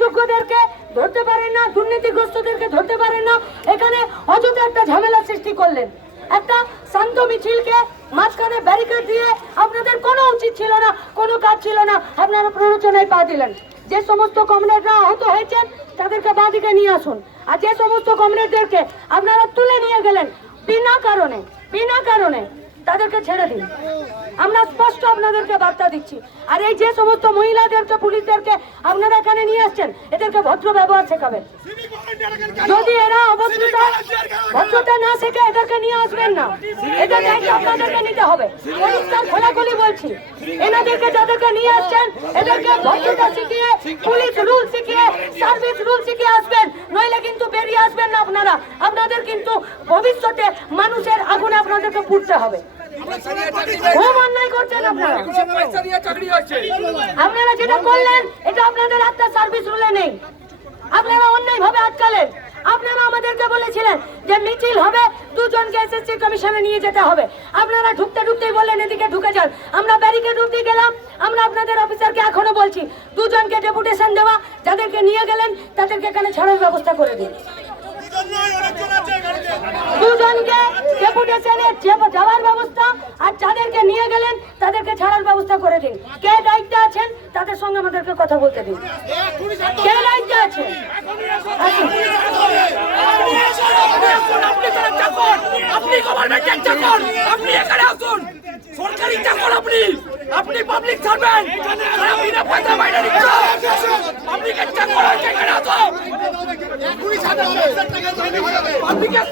অযোগ্যদেরকে ধরতে পারেন না, দুর্নীতিগ্রস্তদেরকে ধরতে পারেন না, এখানে অযথা একটা ঝামেলা সৃষ্টি করলেন। একটা শান্ত মিছিলকে মাঝখানে ব্যারিকেড দিয়ে আপনাদের কোনো উচিত ছিল না, কোনো কাজ ছিল না, আপনারা প্ররোচনায় পা দিলেন। যে সমস্ত কমরেডরা আহত হয়েছেন তাদেরকে বাঁদিকে নিয়ে আসুন, আর যে সমস্ত কমরেডদেরকে আপনারা তুলে নিয়ে গেলেন বিনা কারণে তাদেরকে ছেড়ে দিন। আমরা স্পষ্ট আপনাদেরকে বার্তা দিচ্ছি। আর এই যে সমস্ত মহিলাদেরকে, পুলিশদেরকে আপনারা এখানে নিয়ে আসছেন, এদেরকে ভদ্র ব্যবহার শেখাবেন। যদি এরা ভদ্রতা না শেখে এদেরকে নিয়ে আসবেন না, এদের দায়িত্ব আপনাদেরকে নিতে হবে। পরিষ্কার খোলাখুলি বলছি, এনাদেরকে যাদেরকে নিয়ে আসছেন এদেরকে ভদ্রতা শিখিয়ে, পুলিশ রুল শিখিয়ে, সার্ভিস রুল শিখিয়ে আসবেন, নইলে কিন্তু বেরিয়ে আসবেন না আপনারা। আপনাদের কিন্তু ভবিষ্যতে মানুষের আগুনে আপনাদেরকে পুড়তে হবে। খুব অন্যায় করছেন আপনারা। আপনারা যেটা করলেন এটা আপনাদের আত্মার সার্ভিস রুলে নেই। আপনারা অন্যায় ভাবে আটকালেন। আপনারা আমাদেরকে বলেছিলেন যে মিছিল হবে, দুজনকে এসএসসি কমিশনে নিয়ে যেতে হবে। আপনারা ঢুকতেই বললেন এদিকে ঢুকে যান। আমরা ব্যারিকেড উঠিয়ে গেলাম। আমরা আপনাদের অফিসারকে এখনো বলছি, দুজনকে ডেপুটেশন দেওয়া, যাদেরকে নিয়ে গেলেন তাদেরকে এখানে ছাড়ার ব্যবস্থা করে দিন। দুজনকে ডেপুটেশনে যাওয়ার ব্যবস্থা, আর যাদেরকে নিয়ে গেলেন তাদেরকে ছাড়ার ব্যবস্থা করে দিন। কে দায়িত্বে আছেন তাদের সঙ্গে আমাদেরকে কথা বলতে দিন। কে দায়িত্বে আছে? আপনি গভর্নমেন্টের চাকর, আপনি এখানে আসুন। সরকারি চাকর আপনি পাবলিক সার্ভেন্ট, আপনি না পয়সা বাইরে দিচ্ছেন, পাবলিকের চাকর এখানে আসুন।